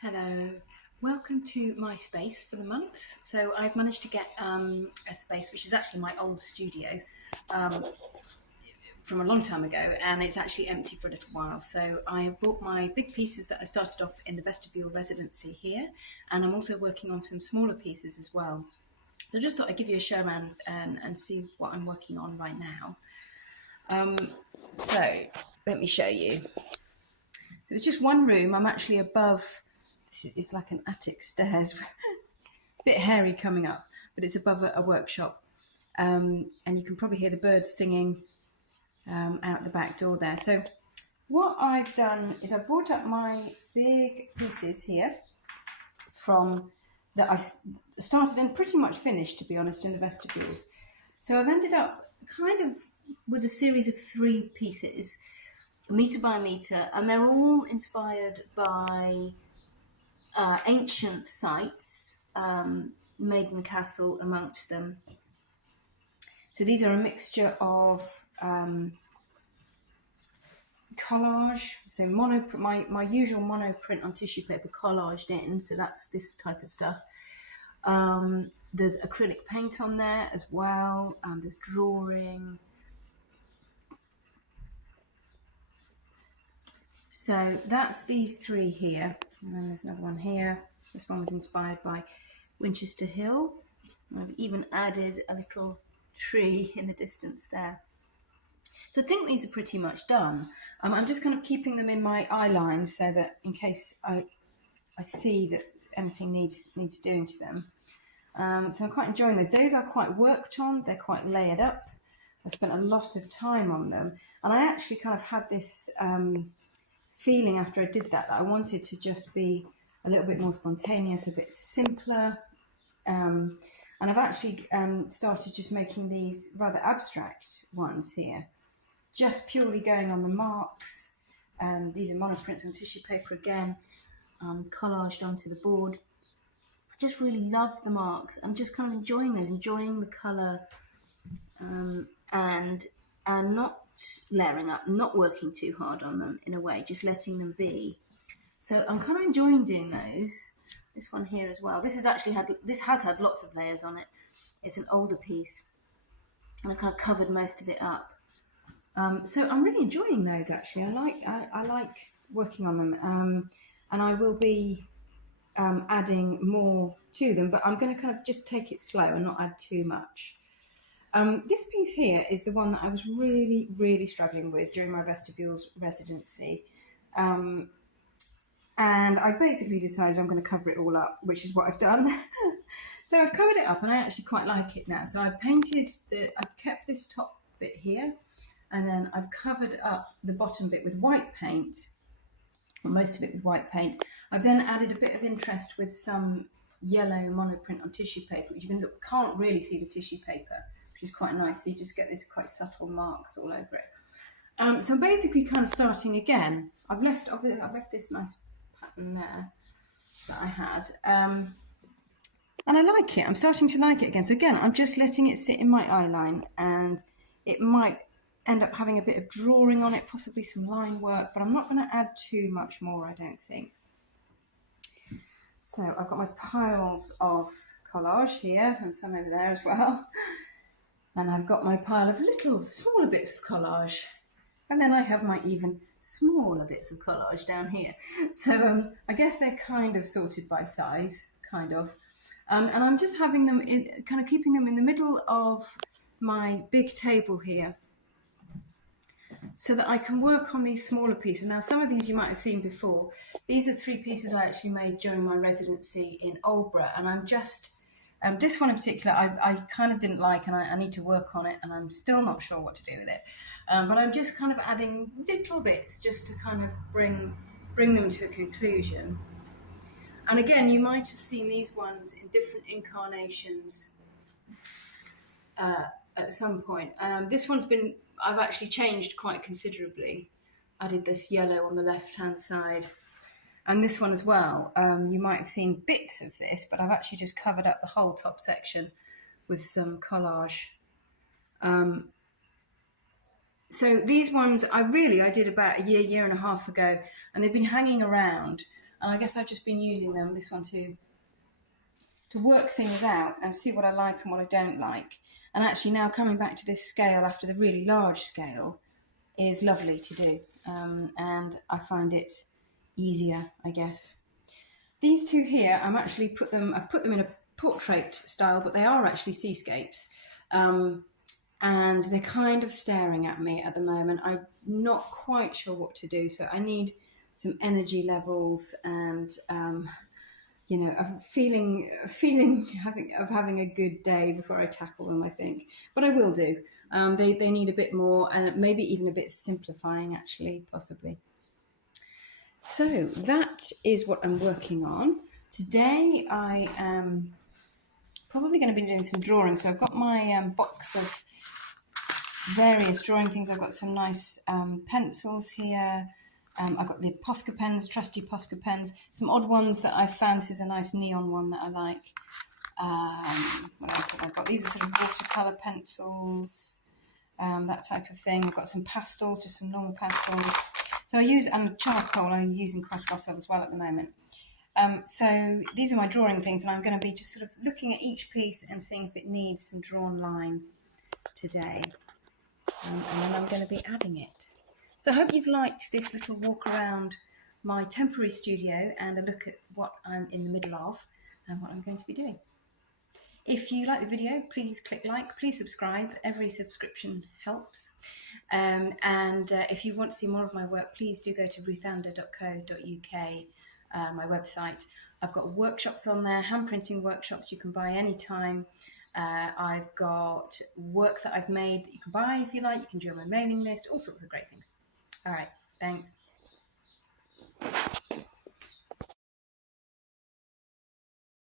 Hello, welcome to my space for the month. So I've managed to get a space which is actually my old studio um, from a long time ago, and it's actually empty for a little while. So I bought my big pieces that I started off in the Vestibule residency here, and I'm also working on some smaller pieces as well. So I just thought I'd give you a show around and see what I'm working on right now. So let me show you. So it's just one room. I'm actually above. It's like an attic stairs, a bit hairy coming up, but it's above a workshop. And you can probably hear the birds singing out the back door there. So what I've done is I've brought up my big pieces here from that I started and pretty much finished, to be honest, in the Vestibules. So I've ended up kind of with a series of 3 pieces, metre by metre, and they're all inspired by ancient sites, Maiden Castle amongst them. So these are a mixture of collage, so my usual monoprint on tissue paper collaged in, so that's this type of stuff. There's acrylic paint on there as well, there's drawing. So that's these 3 here, and then there's another one here. This one was inspired by Winchester Hill. I've even added a little tree in the distance there. So I think these are pretty much done. I'm just kind of keeping them in my eye lines so that in case I see that anything needs doing to them. So I'm quite enjoying those. Those are quite worked on, they're quite layered up. I spent a lot of time on them, and I actually kind of had this feeling after I did that I wanted to just be a little bit more spontaneous, a bit simpler, and I've actually started just making these rather abstract ones here, just purely going on the marks. These are monoprints on tissue paper again, collaged onto the board. I just really love the marks. I'm just kind of enjoying those, enjoying the colour, and not layering up, not working too hard on them in a way, just letting them be. So I'm kind of enjoying doing those. This one here as well. This has had lots of layers on it. It's an older piece, and I kind of covered most of it up. So I'm really enjoying those actually. I like working on them, and I will be adding more to them, but I'm going to kind of just take it slow and not add too much. This piece here is the one that I was really, really struggling with during my Vestibules residency. And I basically decided I'm going to cover it all up, which is what I've done. So I've covered it up, and I actually quite like it now. So I've kept this top bit here, and then I've covered up the bottom bit with white paint, or most of it with white paint. I've then added a bit of interest with some yellow monoprint on tissue paper, which you can't really see the tissue paper, which is quite nice. So you just get these quite subtle marks all over it. So I'm basically kind of starting again. I've left this nice pattern there that I had, and I like it. I'm starting to like it again. So again, I'm just letting it sit in my eye line, and it might end up having a bit of drawing on it, possibly some line work, but I'm not going to add too much more, I don't think. So I've got my piles of collage here, and some over there as well. And I've got my pile of little smaller bits of collage, and then I have my even smaller bits of collage down here. So I guess they're kind of sorted by size, kind of. And I'm just having them kind of keeping them in the middle of my big table here, so that I can work on these smaller pieces. Now, some of these you might have seen before. These are 3 pieces I actually made during my residency in Aldeburgh, and I'm just this one in particular, I kind of didn't like, and I need to work on it, and I'm still not sure what to do with it. But I'm just kind of adding little bits just to kind of bring them to a conclusion. And again, you might have seen these ones in different incarnations at some point. This one's I've actually changed quite considerably. Added this yellow on the left-hand side. And this one as well, you might have seen bits of this, but I've actually just covered up the whole top section with some collage. So these ones I did about a year and a half ago, and they've been hanging around. And I guess I've just been using them, this one to work things out and see what I like and what I don't like. And actually now coming back to this scale after the really large scale is lovely to do. And I find it easier, I guess. These two here, I've put them in a portrait style, but they are actually seascapes. And they're kind of staring at me at the moment. I'm not quite sure what to do, so I need some energy levels and you know, a feeling of having a good day before I tackle them, I think. But I will do. They need a bit more, and maybe even a bit simplifying, actually, possibly. So that is what I'm working on. Today I am probably going to be doing some drawing. So I've got my box of various drawing things. I've got some nice pencils here. I've got the Posca pens, trusty Posca pens, some odd ones that I found. This is a nice neon one that I like. What else have I got? These are sort of watercolour pencils, that type of thing. I've got some pastels, just some normal pastels. So I use, and charcoal I'm using quite a lot of as well at the moment. So these are my drawing things, and I'm going to be just sort of looking at each piece and seeing if it needs some drawn line today. And then I'm going to be adding it. So I hope you've liked this little walk around my temporary studio and a look at what I'm in the middle of and what I'm going to be doing. If you like the video, please click like, please subscribe. Every subscription helps. And if you want to see more of my work, please do go to ruthander.co.uk, my website. I've got workshops on there, hand printing workshops you can buy anytime. I've got work that I've made that you can buy if you like. You can join my mailing list, all sorts of great things. All right, thanks.